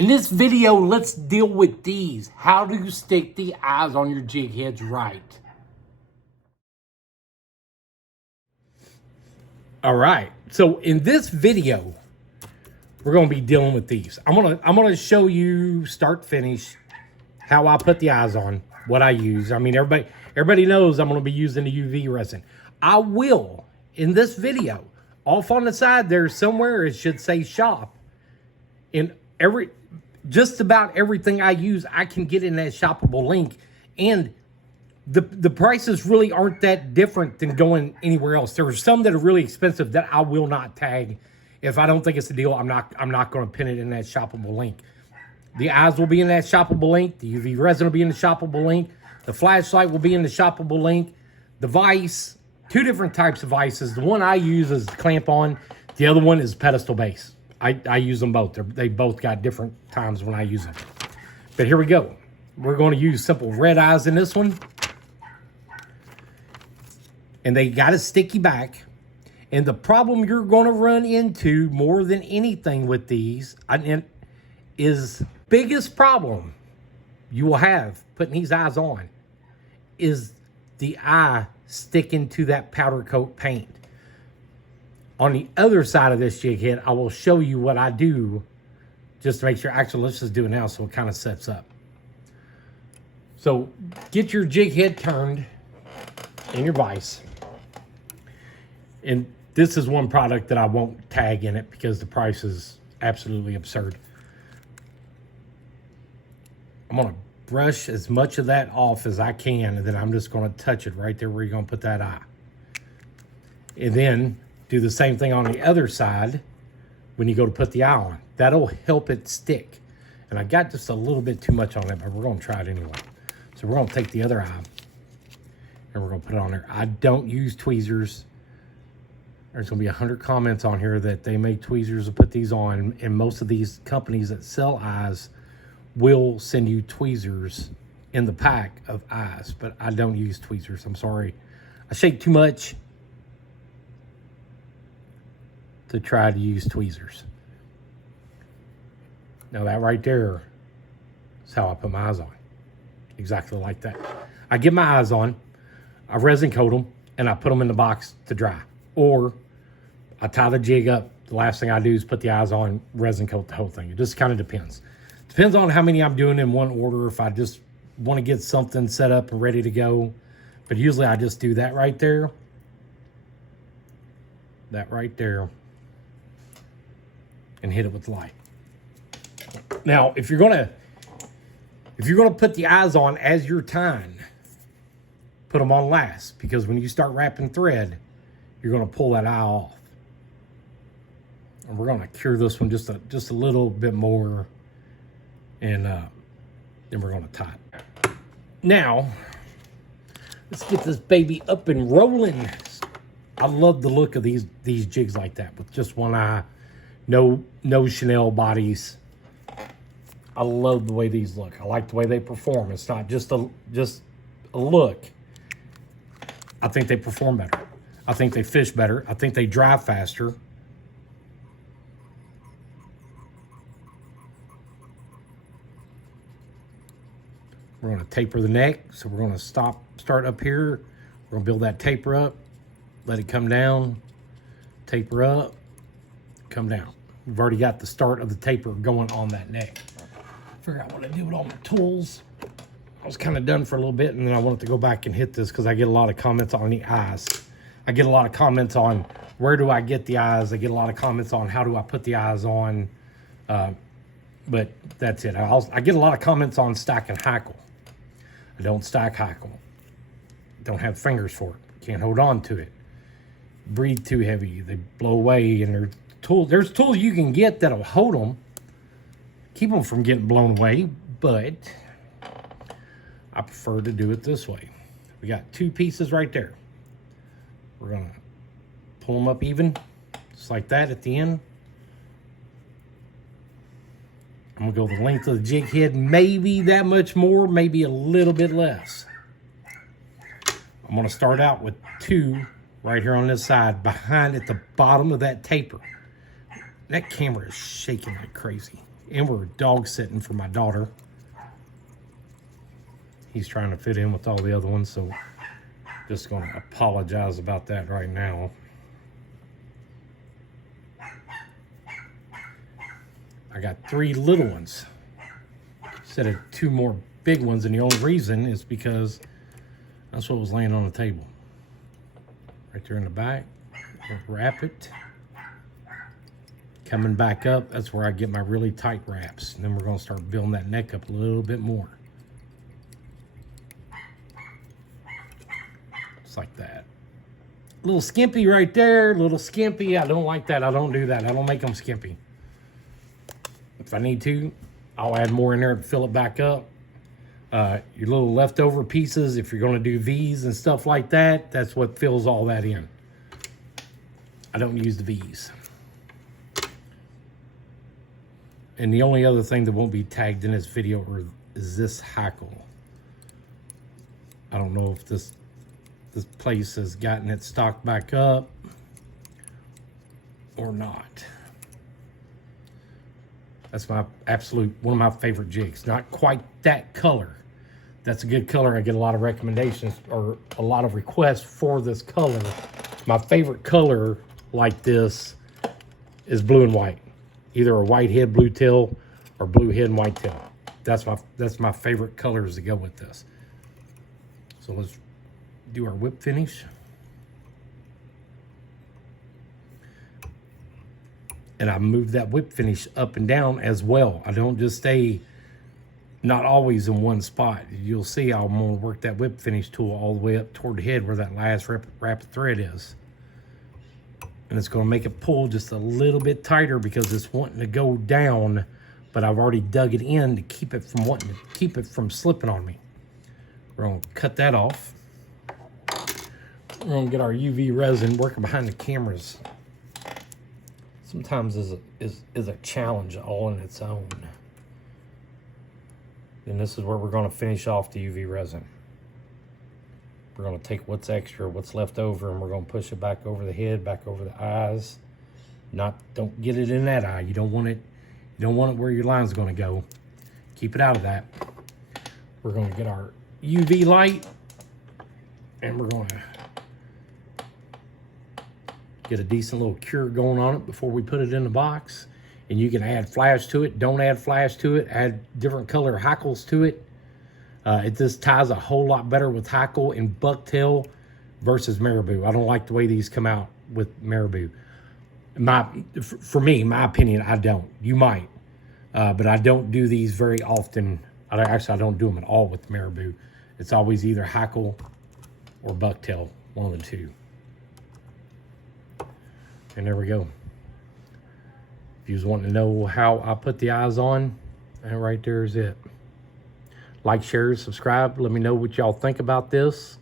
In this video, let's deal with these. How do you stick the eyes on your jig heads right? All right, so in this video, we're gonna be dealing with these. I'm gonna show you start to finish how I put the eyes on, what I use. I mean, everybody knows I'm gonna be using the UV resin. I will, in this video, off on the side there somewhere, it should say shop. In just about everything I use, I can get in that shoppable link, and the prices really aren't that different than going anywhere else. There are some that are really expensive that I will not tag. If I don't think it's a deal, I'm not going to pin it in that shoppable link. The eyes will be in that shoppable link. The UV resin will be in the shoppable link. The flashlight will be in the shoppable link. The vise, two different types of vices. The one I use is clamp on. The other one is pedestal base. I use them both. They both got different times when I use them. But here we go. We're going to use simple red eyes in this one. And they got a sticky back. And the problem you're going to run into more than anything with these is biggest problem you will have putting these eyes on is the eye sticking to that powder coat paint. On the other side of this jig head, I will show you what I do just to make sure. Actually, let's just do it now so it kind of sets up. So get your jig head turned in your vise. And this is one product that I won't tag in it because the price is absolutely absurd. I'm going to brush as much of that off as I can, and then I'm just going to touch it right there where you're going to put that eye. And then do the same thing on the other side when you go to put the eye on. That'll help it stick. And I got just a little bit too much on it, but we're going to try it anyway. So we're going to take the other eye and we're going to put it on there. I don't use tweezers. There's going to be 100 comments on here that they make tweezers to put these on, and most of these companies that sell eyes will send you tweezers in the pack of eyes, but I don't use tweezers. I'm sorry. I shake too much to try to use tweezers. Now that right there is how I put my eyes on. Exactly like that. I get my eyes on, I resin coat them, and I put them in the box to dry. Or I tie the jig up. The last thing I do is put the eyes on, resin coat the whole thing. It just kind of depends. Depends on how many I'm doing in one order, if I just want to get something set up and ready to go. But usually I just do that right there. That right there. And hit it with light. Now, if you're gonna put the eyes on as you're tying, put them on last, because when you start wrapping thread, you're gonna pull that eye off. And we're gonna cure this one just a little bit more, and then we're gonna tie it. Now, let's get this baby up and rolling. I love the look of these jigs like that with just one eye. No Chanel bodies. I love the way these look. I like the way they perform. It's not just a look. I think they perform better. I think they fish better. I think they dry faster. We're going to taper the neck. So we're going to start up here. We're going to build that taper up. Let it come down. Taper up. Come down. We've already got the start of the taper going on that neck. Figure out what I do with all my tools. I was kind of done for a little bit, and then I wanted to go back and hit this because I get a lot of comments on the eyes. I get a lot of comments on where do I get the eyes. I get a lot of comments on how do I put the eyes on. But that's it. I get a lot of comments on stacking hackle. I don't stack hackle. Don't have fingers for it. Can't hold on to it. Breathe too heavy. They blow away, and there's tools you can get that'll hold them, keep them from getting blown away, but I prefer to do it this way. We got two pieces right there. We're gonna pull them up even, just like that at the end. I'm gonna go the length of the jig head, maybe that much more, maybe a little bit less. I'm gonna start out with two right here on this side, behind at the bottom of that taper. That camera is shaking like crazy. And we're dog sitting for my daughter. He's trying to fit in with all the other ones, so just going to apologize about that right now. I got 3 little ones instead of 2 more big ones, and the only reason is because that's what was laying on the table. Right there in the back. Wrap it. Coming back up, that's where I get my really tight wraps. And then we're going to start building that neck up a little bit more. Just like that. A little skimpy right there, a little skimpy. I don't like that. I don't do that. I don't make them skimpy. If I need to, I'll add more in there to fill it back up. Your little leftover pieces, if you're going to do V's and stuff like that, that's what fills all that in. I don't use the V's. And the only other thing that won't be tagged in this video is this hackle. I don't know if this place has gotten its stock back up or not. That's my absolute, one of my favorite jigs. Not quite that color. That's a good color. I get a lot of recommendations or a lot of requests for this color. My favorite color like this is blue and white. Either a white head blue tail or blue head and white tail. That's my favorite colors to go with this. So let's do our whip finish. And I move that whip finish up and down as well. I don't just stay not always in one spot. You'll see I'm gonna work that whip finish tool all the way up toward the head where that last wrap of thread is. And it's gonna make it pull just a little bit tighter because it's wanting to go down, but I've already dug it in to keep it from slipping on me. We're gonna cut that off. We're gonna get our UV resin. Working behind the cameras sometimes is a challenge all on its own. And this is where we're gonna finish off the UV resin. We're gonna take what's extra, what's left over, and we're gonna push it back over the head, back over the eyes. Don't get it in that eye. You don't want it where your line's gonna go. Keep it out of that. We're gonna get our UV light, and we're gonna get a decent little cure going on it before we put it in the box. And you can add flash to it, don't add flash to it, add different color hackles to it. It just ties a whole lot better with hackle and bucktail versus marabou. I don't like the way these come out with marabou. For me, my opinion, I don't. You might, but I don't do these very often. Actually, I don't do them at all with marabou. It's always either hackle or bucktail, one of the two. And there we go. If you was wanting to know how I put the eyes on, that right there is it. Like, share, subscribe. Let me know what y'all think about this.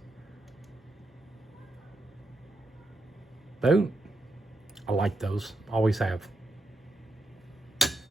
Boom. I like those. Always have.